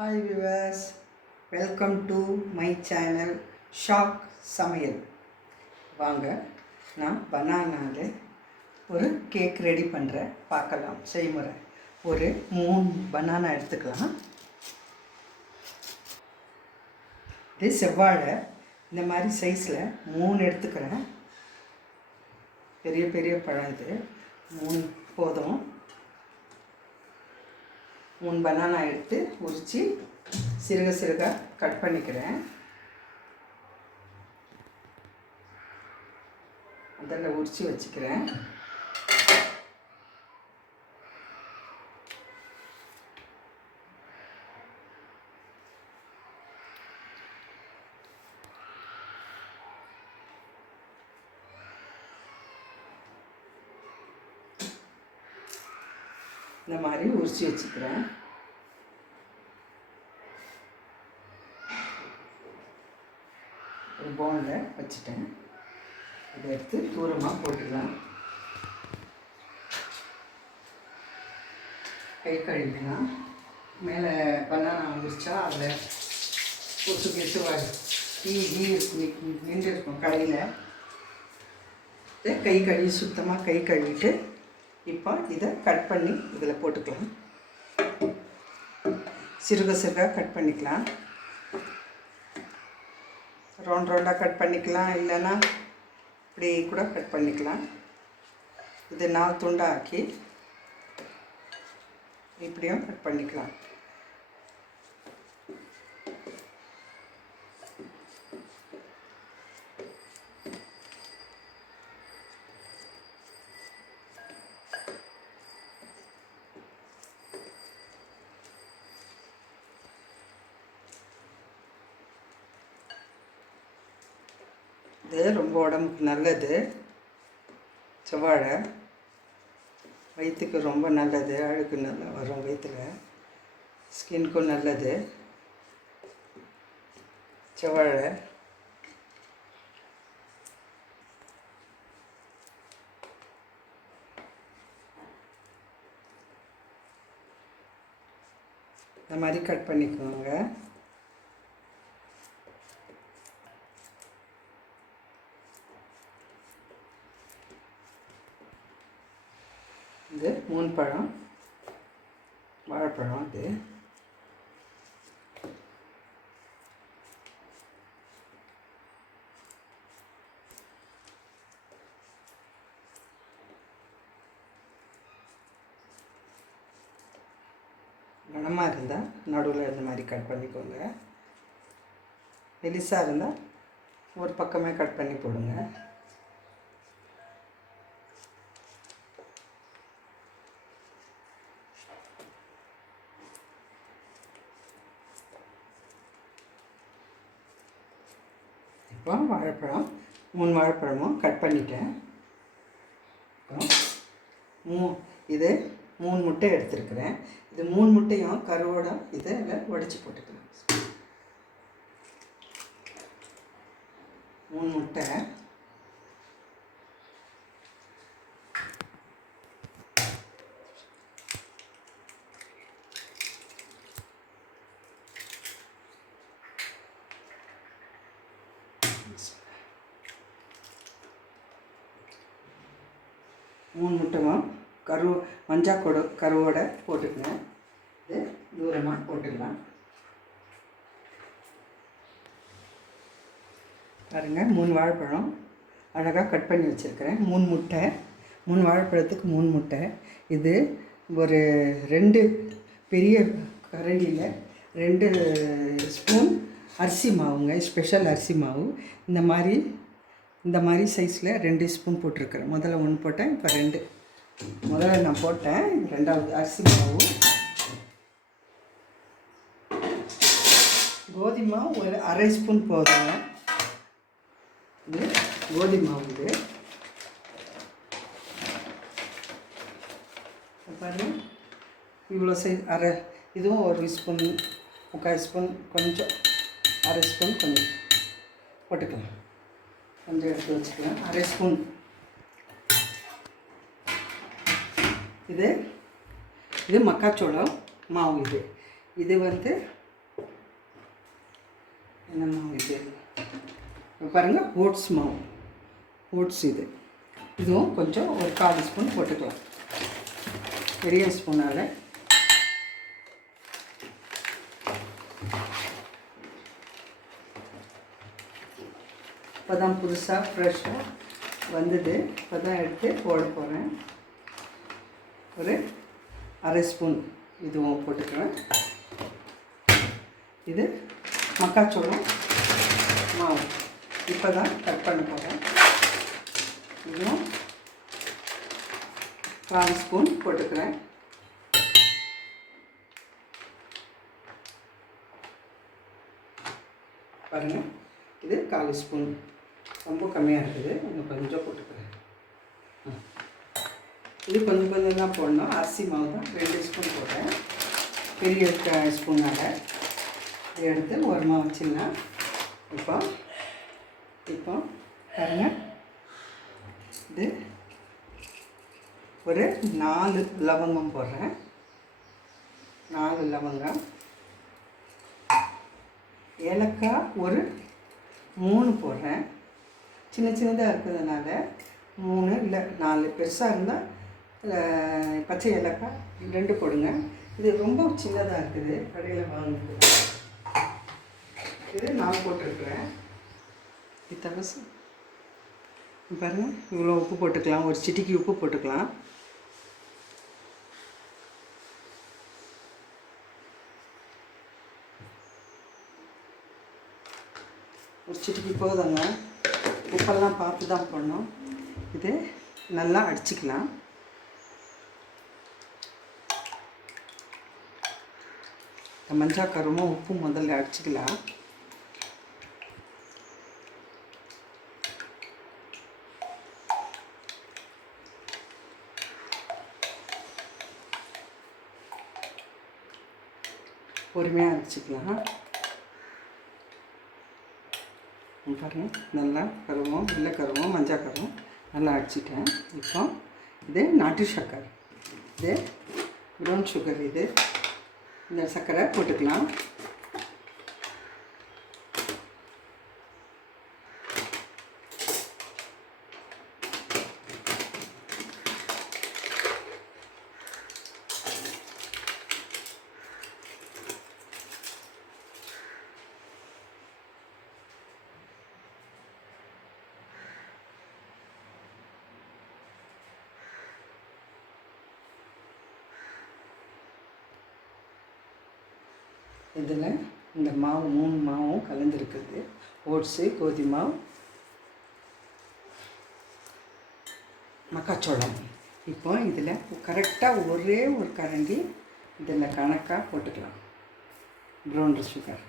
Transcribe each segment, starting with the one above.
Hi viewers, welcome to my channel shock சமையல். வாங்க நான் பனானாவில் ஒரு கேக் ரெடி பண்ணுறேன், பார்க்கலாம் செய்முறை. ஒரு 3 பனானா எடுத்துக்கலாம். இது செவ்வாழை இந்த மாதிரி சைஸில் 3 எடுத்துக்கிறேன். பெரிய பெரிய பழம் இது 3 போதும். 3 பனானா எடுத்து உரித்து சிறுக சிறுக கட் பண்ணிக்கிறேன். அதில் உரித்து வச்சுக்கிறேன். இந்த மாதிரி உரித்து வச்சுக்கிறேன். ஒரு பவுலில் வச்சுட்டேன். இதை எடுத்து தூரமாக போட்டுக்கலாம். கை கழுவிக்கலாம். மேலே பனானா உரிச்சா அதில் கொசு கெட்டு நின்று இருக்கும் கடையில். கை கழுவி சுத்தமாக கை கழுவிட்டு இப்போ இதை கட் பண்ணி இதில் போட்டுக்கலாம். சிறுக சிறுக கட் பண்ணிக்கலாம். ரவுண்டாக கட் பண்ணிக்கலாம், இல்லைன்னா இப்படி கூட கட் பண்ணிக்கலாம். இது 4 துண்டாக்கி இப்படியும் கட் பண்ணிக்கலாம். இது ரொம்ப உடம்புக்கு நல்லது. செவ்வாழை வயிற்றுக்கு ரொம்ப நல்லது. அழுக்கு நல்லா வரும் வயிற்றில். ஸ்கின்க்கும் நல்லது செவ்வாழை. இந்த மாதிரி கட் பண்ணிக்குவாங்க. இது 3 பழம் வாழைப்பழம். அது கனமாக இருந்தால் நடுவில் இந்த மாதிரி கட் பண்ணிக்கோங்க. மெலிசாக இருந்தால் ஒரு பக்கமே கட் பண்ணி போடுங்க. இப்போ வாழைப்பழம் 3 வாழைப்பழமும் கட் பண்ணிட்டேன். அப்புறம் இது 3 முட்டை எடுத்துருக்குறேன். இது 3 முட்டையும் கருவோட இதில் உடைச்சி போட்டுக்கலாம். 3 முட்டை. மூணு முட்டையும் கருவோட போட்டுக்கணும். இது தூரமாக போட்டுக்கலாம். பாருங்கள், 3 வாழைப்பழம் அழகாக கட் பண்ணி வச்சுருக்கிறேன். 3 முட்டை, 3 வாழைப்பழத்துக்கு 3 முட்டை. இது ஒரு 2 பெரிய கரண்டியில் 2 ஸ்பூன் அரிசி மாவுங்க, ஸ்பெஷல் அரிசி மாவு. இந்த மாதிரி சைஸில் 2 ஸ்பூன் போட்டிருக்கிறேன். முதல்ல 1 போட்டேன், இப்போ 2. முதல்ல நான் போட்டேன். 2வது அரிசி மாவு. கோதுமை மாவு ஒரு 1/2 ஸ்பூன் போதுங்க. இது கோதுமை மாவு. இது பாருங்கள், இவ்வளோ சைஸ் இதுவும் 1 ஸ்பூன், 3/4 ஸ்பூன், கொஞ்சம் 1/2 ஸ்பூன் கொஞ்சம் போட்டுக்கலாம். கொஞ்சம் எடுத்து வச்சுக்கலாம். 1/2 ஸ்பூன். இது மக்காச்சோளம் மாவு. இது என்ன மாவு இது பாருங்கள், ஓட்ஸ் மாவு. ஓட்ஸ் இதுவும் கொஞ்சம் ஒரு 1/4 ஸ்பூன் போட்டுக்கலாம். பெரிய ஸ்பூனால் இப்போ தான் புதுசாக ஃப்ரெஷ்ஷாக வந்தது. இப்போ தான் எடுத்து போட போகிறேன். ஒரு 1/2 ஸ்பூன் இதுவும் போட்டுக்கிறேன். இது மக்காச்சோளம் மாவு இப்போ தான் கட் பண்ண போகிறேன். இதுவும் 1/4 ஸ்பூன் போட்டுக்கிறேன். பாருங்கள், இது 1/4 ஸ்பூன். ரொம்ப கம்மியாக இருக்குது, இன்னும் கொஞ்சம் போட்டுக்கிறேன். இது கொஞ்சம் கொஞ்சம் தான் போடணும். அரிசி மாவு தான் 2 ஸ்பூன் போட்டேன். பெரிய ஸ்பூனால் இதை எடுத்து ஓரமாக வச்சிடலாம். இப்போ பாருங்கள், இது ஒரு 4 லவங்கம் போடுறேன். 4 லவங்கம். ஏலக்காய் ஒரு 3 போடுறேன். சின்ன சின்னதாக இருக்கிறதுனால 3 இல்லை 4, பெருசாக இருந்தால் பச்சை ஏலக்காய் 2 போடுங்க. இது ரொம்ப சின்னதாக இருக்குது, கடையில் வாங்கிட்டு. இது 4 போட்டிருக்கிறேன். இது தவசு பாருங்கள், இவ்வளோ உப்பு போட்டுக்கலாம். ஒரு சிட்டிக்கு உப்பு போட்டுக்கலாம். ஒரு சிட்டிக்கு போதுங்க. உப்பெல்லாம் பார்த்து தான் போடணும். இது நல்லா அடிச்சுக்கலாம். மஞ்சள் கருவும் உப்பு முதல்ல அடிச்சுக்கலாம். பொறுமையாக அடிச்சுக்கலாம். பாருங்கள், நல்லா கருவும் வெள்ளை கருவும் மஞ்சள் கருவும் நல்லா அடிச்சிட்டேன். இப்போ இது நாட்டு சர்க்கரை, இது ப்ரௌன் சுகர். இது இந்த சர்க்கரை போட்டுக்கலாம். இதில் இந்த மாவு 3 மாவும் கலந்துருக்குது. ஓட்ஸு, கோதுமை மாவு, மக்காச்சோளம். இப்போ இதில் கரெக்டாக ஒரே ஒரு கரண்டி இதில் கணக்காக போட்டுக்கலாம். ப்ரௌன் சுகர்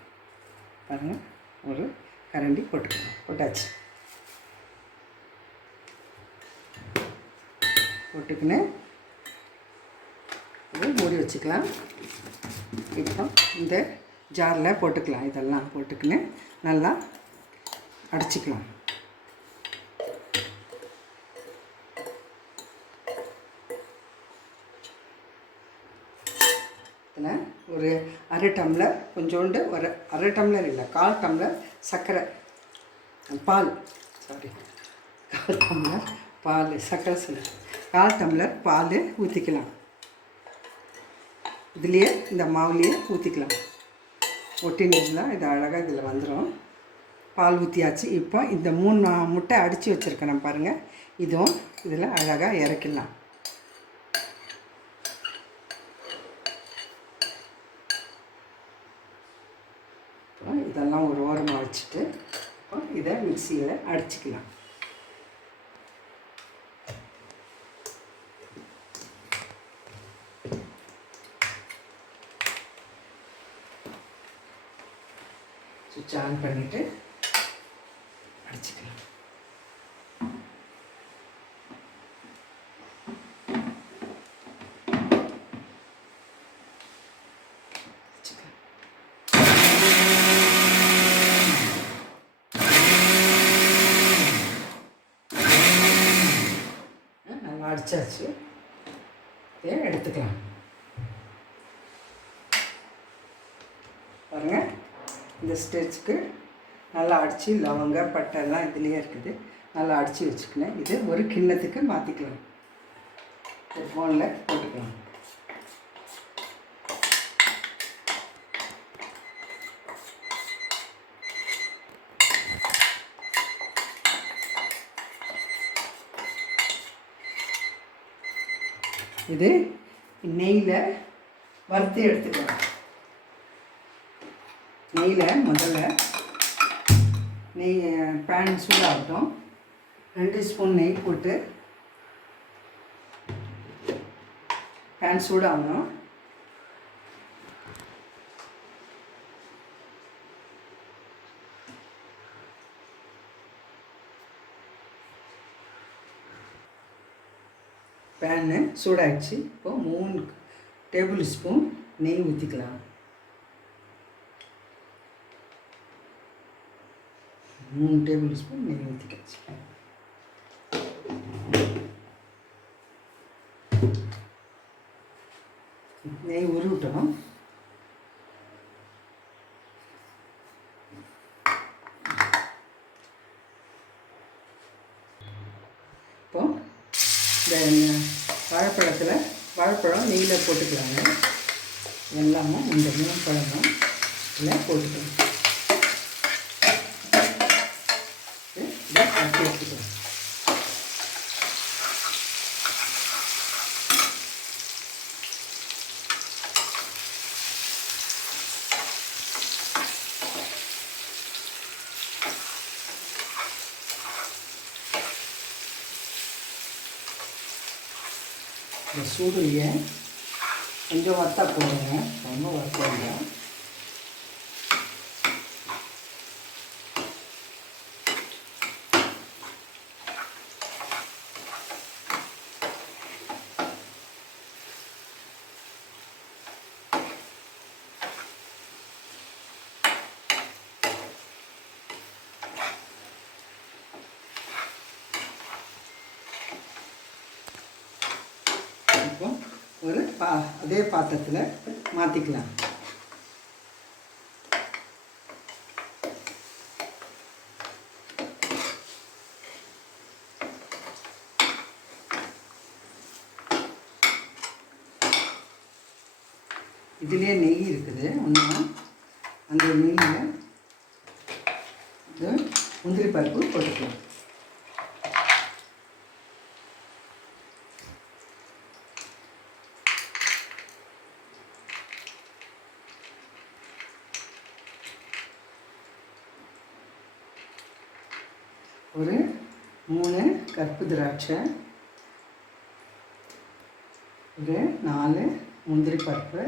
பாருங்கள், ஒரு கரண்டி போட்டுக்கலாம். போட்டாச்சு. போட்டுக்கின்னு இது மூடி வச்சுக்கலாம். இப்போ இந்த ஜாரில் போட்டுக்கலாம். இதெல்லாம் போட்டுக்கின்னு நல்லா அடிச்சுக்கலாம். இதில் ஒரு 1/2 டம்ளர், கொஞ்சோண்டு ஒரு 1/2 டம்ளர் இல்லை 1/4 டம்ளர் சர்க்கரை பால், 1/4 டம்ளர் பால், சர்க்கரை சொல்லு 1/4 டம்ளர் பால் ஊற்றிக்கலாம். இதுலேயே இந்த மாவுலேயே ஊற்றிக்கலாம். ஒட்டினதுலாம் இது அழகாக இதில் வந்துடும். பால் ஊற்றியாச்சு. இப்போ இந்த 3 முட்டை அடித்து வச்சுருக்கேன் பாருங்கள், இதுவும் இதில் அழகாக இறக்கிடலாம். இதெல்லாம் ஒரு ஓரமாக வச்சுட்டு இப்போ இதை மிக்சியில் அடிச்சுக்கலாம். சுவிட்ச் ஆன் பண்ணிவிட்டு அடிச்சுக்கலாம். நல்லா அடிச்சாச்சு. இதை எடுத்துக்கலாம். பாருங்கள், இந்த ஸ்டேஜுக்கு நல்லா அடித்து லவங்க பட்டெல்லாம் இதுலேயே இருக்குது. நல்லா அடித்து வச்சுக்கினேன். இது ஒரு கிண்ணத்துக்கு மாற்றிக்கலாம். ஒரு ஃபோனில் போட்டுக்கலாம். இது நெய்யில் வறுத்து எடுத்துக்கலாம். நெய்யில் முதல்ல நெய் பேன் சூடாகட்டும். 2 ஸ்பூன் நெய் போட்டு பேன் சூடாகணும். பேனு சூடாகிடுச்சு. இப்போது 3 டேபிள் ஸ்பூன் நெய் ஊற்றிக்கலாம். 3 டேபிள் ஸ்பூன் நெய் ஊற்றிக்காச்சு. நெய் உருவிட்டோம். இப்போ இந்த வாழைப்பழம் நெய்யில் போட்டுக்கலாங்க. எல்லாமும் இந்த 3 பழமும் இதில் போட்டுக்கலாம். இதை கட்டி வச்சுக்கலாம். இந்த சூடுலையே கொஞ்சம் வறுத்தா போடுங்க, ரொம்ப வறுத்தாங்க. ஒரு அதே பாத்திரத்தில் மாற்றிக்கலாம். இதிலே நெய் இருக்குது. ஒன்றும் அந்த நெய்யில் இது முந்திரி பருப்பு போட்டுக்கலாம். ஒரு 3 கருப்பு திராட்சை, ஒரு 4 முந்திரி பருப்பு,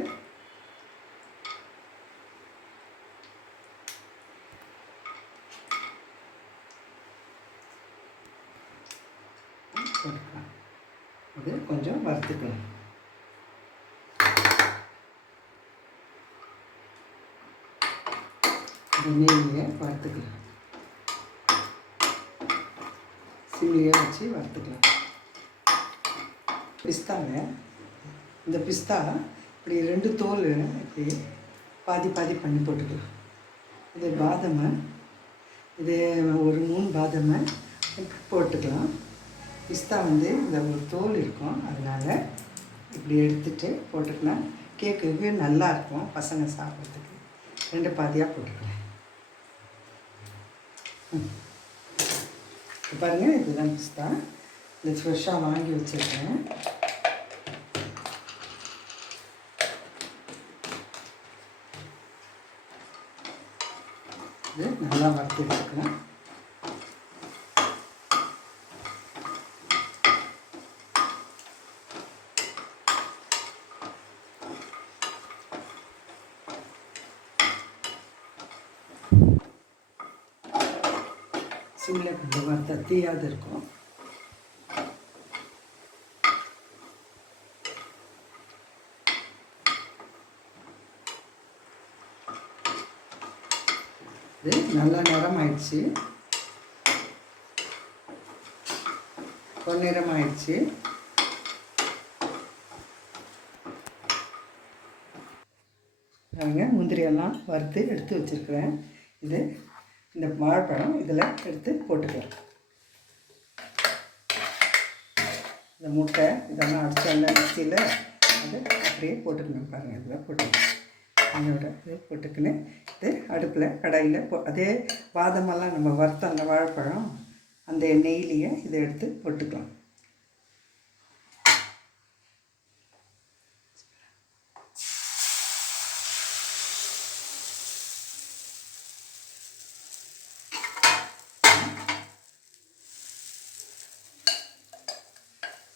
போட்டுக்கலாம். இது கொஞ்சம் வறுத்துக்கலாம். இந்த நெய்யை வறுத்துக்கலாம். சிம்லியே வச்சு வறுத்துக்கலாம். பிஸ்தாவை இந்த பிஸ்தா இப்படி 2 தோல் இப்படி பாதி பாதி பண்ணி போட்டுக்கலாம். இது பாதாமை, இது ஒரு 3 பாதாமை போட்டுக்கலாம். பிஸ்தா இந்த ஒரு தோல் இருக்கும், அதனால் இப்படி எடுத்துகிட்டு போட்டுக்கலாம். கேக்குக்கு நல்லாயிருக்கும் பசங்க சாப்பிட்றதுக்கு. 2 பாதியாக போட்டுக்கலாம். பாருங்கள், இதுதான் பிஸ்தா. இது ஃப்ரெஷ்ஷாக வாங்கி வச்சுருக்கேன். இது நல்லா வறுத்து எடுத்துக்கலாம். சிம்மில் கொஞ்சம் வறுத்தா தீயாது இருக்கும். இது நல்லா நிறம் ஆயிடுச்சு, பொன்னிறம் ஆயிடுச்சு. பாருங்க, முந்திரியெல்லாம் வறுத்து எடுத்து வச்சுருக்கிறேன். இது இந்த வாழைப்பழம் இதில் எடுத்து போட்டுக்கலாம். இந்த முட்டை இதெல்லாம் அடித்தால மிக்சியில் அது அப்படியே போட்டுக்கணும். பாருங்கள், இதில் போட்டுக்கணும். அதோட இது போட்டுக்கின்னு இது அடுப்பில் கடாயில் அதே பாதமெல்லாம் நம்ம வறுத்த அந்த வாழைப்பழம் அந்த நெய்லியை இதை எடுத்து போட்டுக்கலாம்.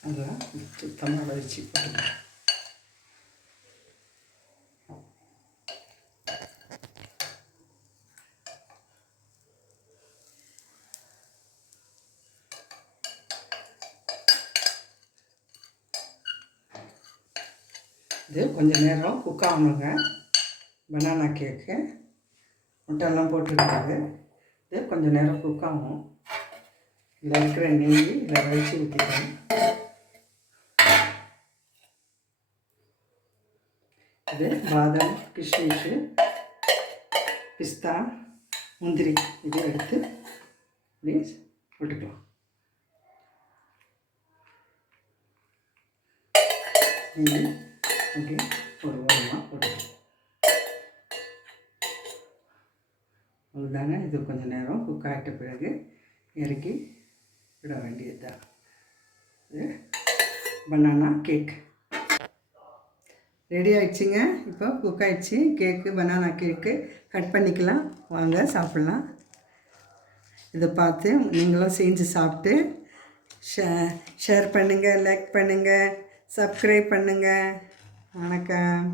அதெல்லாம் சுத்தமாக வச்சு போட்டுக்கலாம். இது கொஞ்சம் நேரம் குக் ஆகணுங்க. பனானா கேக்கு முட்டையெல்லாம் போட்டுருக்காது. இது கொஞ்சம் நேரம் குக் ஆகும். இதில் இருக்கிற நெய் இதில் வச்சு ஊற்றிக்கிறேன். இது பாதாம், கிஷ்மிஷு, பிஸ்தா, முந்திரி இதை எடுத்து அப்படியே போட்டுக்கலாம். நெய் அப்படியே ஒரு ஓரமாக போட்டுக்கலாம். அவ்வளோதாங்க. இது கொஞ்சம் நேரம் குக் ஆகிட்ட பிறகு இறக்கி விட வேண்டியது தான். இது பனானா கேக் ரெடி ஆகிடுச்சிங்க. இப்போ குக் ஆகிடுச்சி கேக்கு. பனானா கேக்கு கட் பண்ணிக்கலாம். வாங்க சாப்பிட்லாம். இதை பார்த்து நீங்களும் செஞ்சு சாப்பிட்டு ஷேர் பண்ணுங்கள், லைக் பண்ணுங்கள், சப்ஸ்கிரைப் பண்ணுங்கள். வணக்கம்.